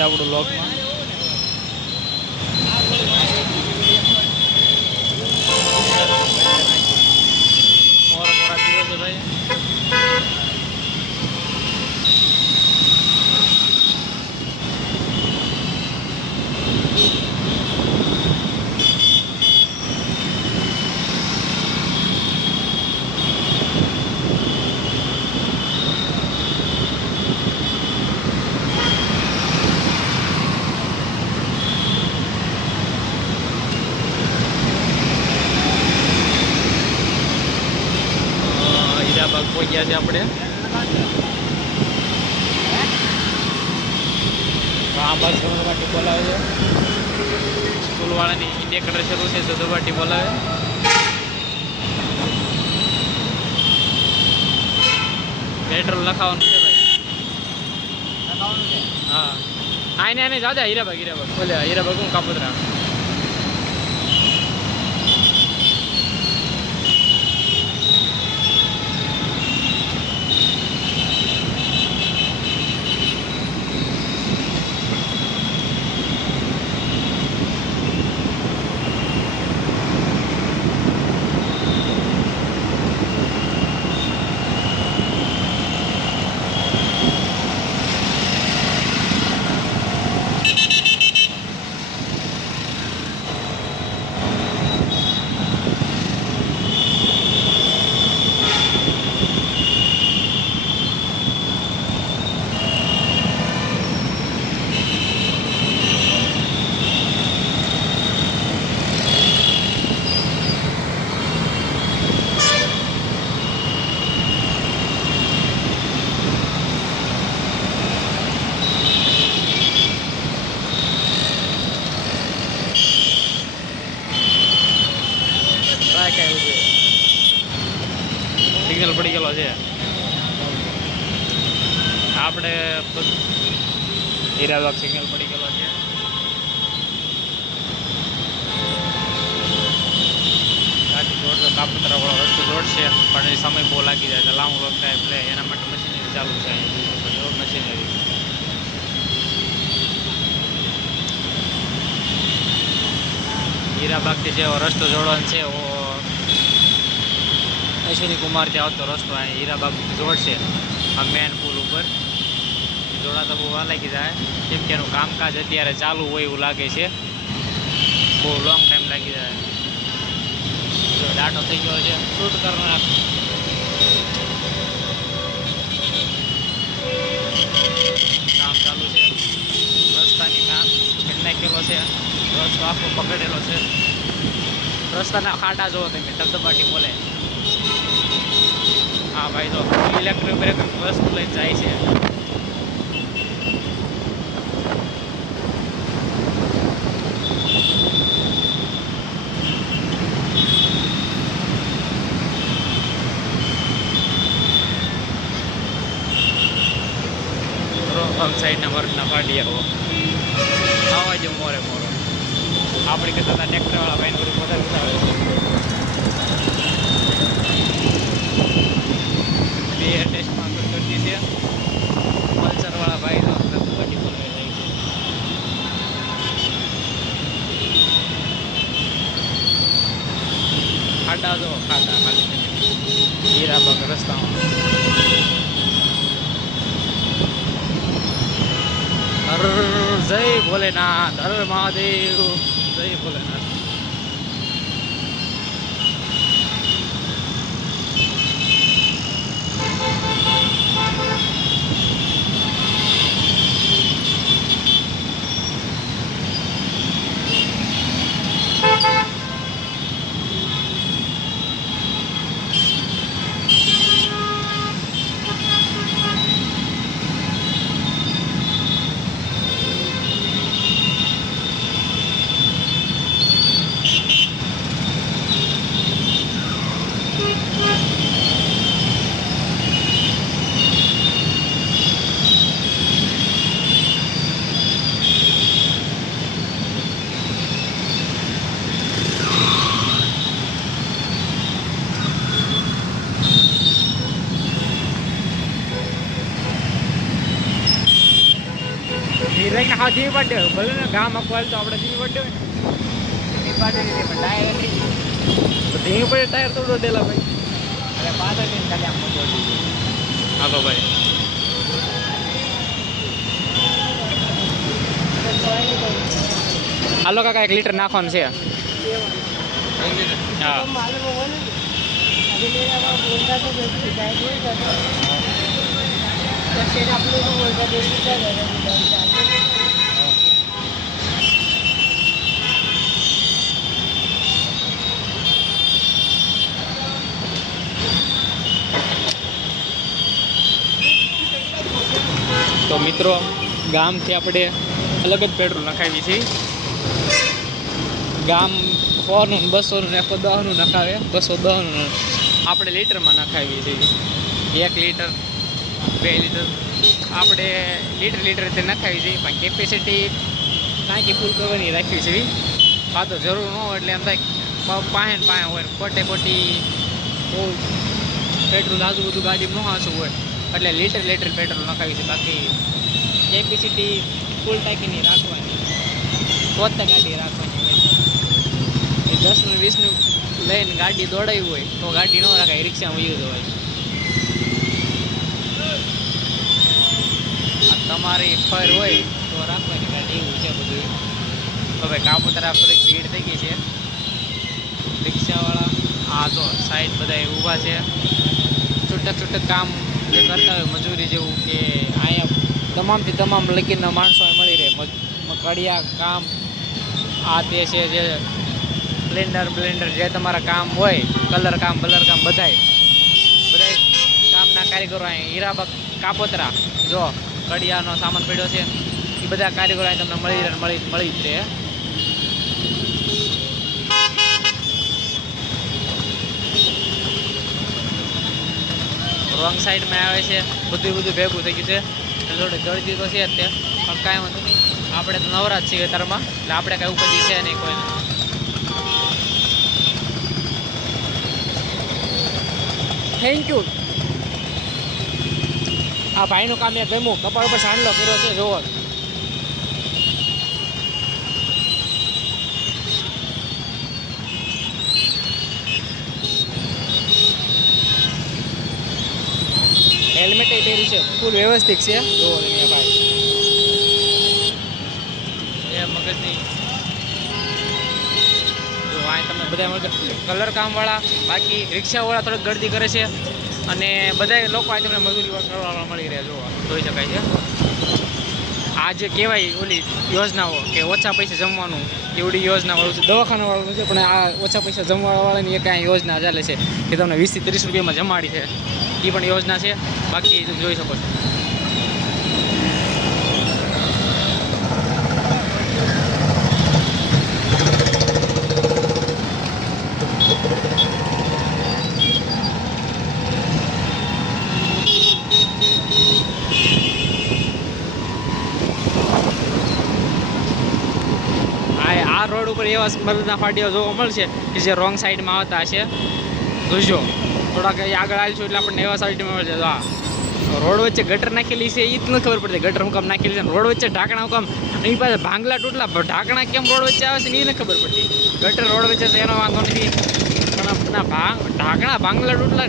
આપણું લોકમાં મોરા મોરા પીવો છો ભાઈ. હીરાબાગ પહોંચ્યા છે આપણે. આ બસ દબાટી બોલાવે છે. સ્કૂલવાળાની ઇન્ડિકેટર શરૂ છે તો દબાટી બોલાવે. પેટ્રોલ લખાવાનું છે ભાઈ. હા આને આને જાજા હીરાબાગ બોલે હીરાબાગ હું કાપોદ્રા. સિગ્નલ પડી ગયેલો છે આપણે. હીરાબાગ સિગ્નલ પડી ગયેલો છે. ગાડી જોડતો કાપોદ્રા વાળો રસ્તો જોડશે પણ એ સમય બહુ લાગી જાય છે. લાંબુ વખત એટલે એના માટે મશીનરી ચાલુ છે. મશીનરી હીરાબાગથી જેવો રસ્તો જોડવાનો છે અશ્વિની કુમારથી આવતો રસ્તો અહીં હીરાબાગ જોડશે આ મેન પુલ ઉપર. જોડાતા બહુ વાર લાગી જાય કેમ કે એનું કામકાજ અત્યારે ચાલુ હોય એવું લાગે છે. બહુ લોંગ ટાઈમ લાગી જાય. જો ડાટો થઈ ગયો છે શૂટ કરનાર. કામ ચાલુ છે. રસ્તાની કામ કરી નાખેલો છે. રસ્તો આખો પકડેલો છે. રસ્તાના ખાડા જોવો તમે ધબધબાટી બોલે. હા ભાઈ તો ઇલેક્ટ્રિક બ્રેક વસ્તુ લઈને જાય છે. સાઈડના વર્ગના પાટિયાઓ આવા જો મોરે મોરો. આપણી કરતા ટ્રેક્ટરવાળા ભાઈને બધું વધારે ઉતાવે છે. બે ટેસ્ટમાં કરતી છે. પલ્સરવાળા ભાઈ તો ધબધબાટી બોલાવી જાય છે. ખાડા જો ખાડા ખાલી હીરાબાગ રસ્તામાં. જય ભોલેનાથ, હર મહાદેવ, જય ભોલેનાથ. એને હા ધીમી પાડી દેવાય ભલે ને ગામ અકવાલ તો આપણે ધીમી પાડી દેવાય ધીમી પાડી દીધી પણ ટાયર ધીમી પડે ટાયર તોડો ડેલા ભાઈ અરે પાછળ ખાલી આમ મોટો હાલો ભાઈ હાલો કાકા 1 લીટર નાખવાનું છે હા તો મિત્રો ગામથી આપણે અલગ જ પેટ્રોલ નખાવી છીએ ગામ 100 નું 200 નું 110 નું નખાવે 210 નું આપણે લીટરમાં નખાવીએ છીએ 1 લીટર 2 લીટર આપણે લીટર તે નખાવી છીએ પણ કેપેસિટી ટાંકી ફૂલ કરવાની રાખવી છે આ તો જરૂર ન હોય એટલે એમ થાય પાસે ને પાસે હોય ખોટી બહુ પેટ્રોલ આજુબાજુ ગાડીમાં ન હાંસવું હોય એટલે લીટર પેટ્રોલ નખાવી છે બાકી કેપેસિટી ફૂલ ટાંકીની રાખવાની પોતે ગાડી રાખવાની 10 નું 20 નું લઈને ગાડી દોડાવી હોય તો ગાડી ન રાખાય રિક્ષામાં યુઝ હોય તમારી ફર હોય તો રાખવાની ગાડી એવું છે બધું હવે કાપોતરા પર ભીડ થઈ ગઈ છે રિક્ષાવાળા આ તો સાઈડ બધા ઊભા છે છૂટક કામ જે કરતા હોય મજૂરી જેવું કે અહીંયા તમામથી તમામ લગીના માણસો મળી રહે કડિયા કામ આ તે છે જે બ્લેન્ડર જે તમારા કામ હોય કલર કામ બધાય કામના કારીગરો અહીં હીરાબા કાપોતરા જો કડિયાનો સામાન પડ્યો છે એ બધા કારીગરો અહીં તમને મળી જ રહે રોંગ સાઈડમાં આવે છે બધું ભેગું થઈ ગયું છે થોડી ગળદી તો છે અત્યારે પણ કાંઈ વાંધો નહીં આપણે તો નવરા જ છીએ અત્યારમાં એટલે આપણે કાંઈ ઉપજી છે નહીં કોઈને થેન્ક યુ આ ભાઈનું કામ એક ગમ્યું કપાળ ઉપર સાંડલો કર્યો છે જોવો હેલ્મેટ પહેર્યું છે ફૂલ વ્યવસ્થિત છે જોવો તમે ભાઈ એ મગજની જો આ તમને બધા કલર કામવાળા બાકી રિક્ષાવાળા થોડીક ગળદી કરે છે અને બધા લોકો આ તમને મજૂરી કરવાવાળા મળી રહ્યા જોવા જોઈ શકાય છે આ જે કહેવાય ઓલી યોજનાઓ કે ઓછા પૈસા જમવાનું એવડી યોજનાવાળું છે દવાખાનાવાળું છે પણ આ ઓછા પૈસા જમવાવાળાની એક આ યોજના ચાલે છે કે તમને 20 થી 30 રૂપિયામાં જમાડી છે એ પણ યોજના છે બાકી જોઈ શકો છો આ રોડ ઉપર એવા સ્મરના ફાટીઓ જોવા મળશે કે જે રોંગ સાઈડમાં આવતા હશે જોજો થોડાક આગળ આવીશું એટલે આપણને એવા સાઈડમાં મળશે તો આ રોડ વચ્ચે ગટર નાખેલી છે એ જ નથી ખબર પડતી ગટર હું કામ નાખેલી છે રોડ વચ્ચે ઢાંકણા હું કામ એની પાસે ભાંગલા તૂટલા ઢાંકણા કેમ રોડ વચ્ચે આવે છે ને એ નથી ખબર પડતી ગટર રોડ વચ્ચે છે એનો વાંધો નથી પણ ઢાંકણા ભાંગલા તૂટલા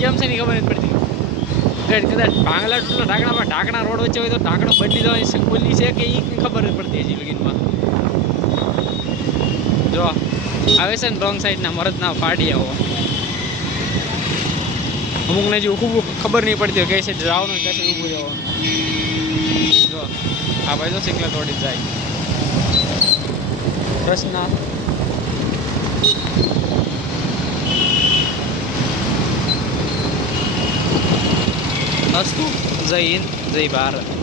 કેમ છે એની ખબર નથી પડતી કદાચ ભાંગલા તૂટલા ઢાંકણા રોડ વચ્ચે હોય તો ઢાંકણો બદલી દેવાની ખુલ્લી છે કે એ ખબર નથી પડતી હજી લગીનમાં જો આવે છે ને રોંગ સાઈડના મરદના ફાડિયાઓ અમુકને જે ખૂબ ખબર નહીં પડતી કઈ સાઈડ જવાનું કઈ સાઈડ ઊભું રહેવાનું જો આ ભાઈ તો સિગ્નલ તોડી જાય પ્રશ્ન અસ્તુ જય હિન્દ જય ભારત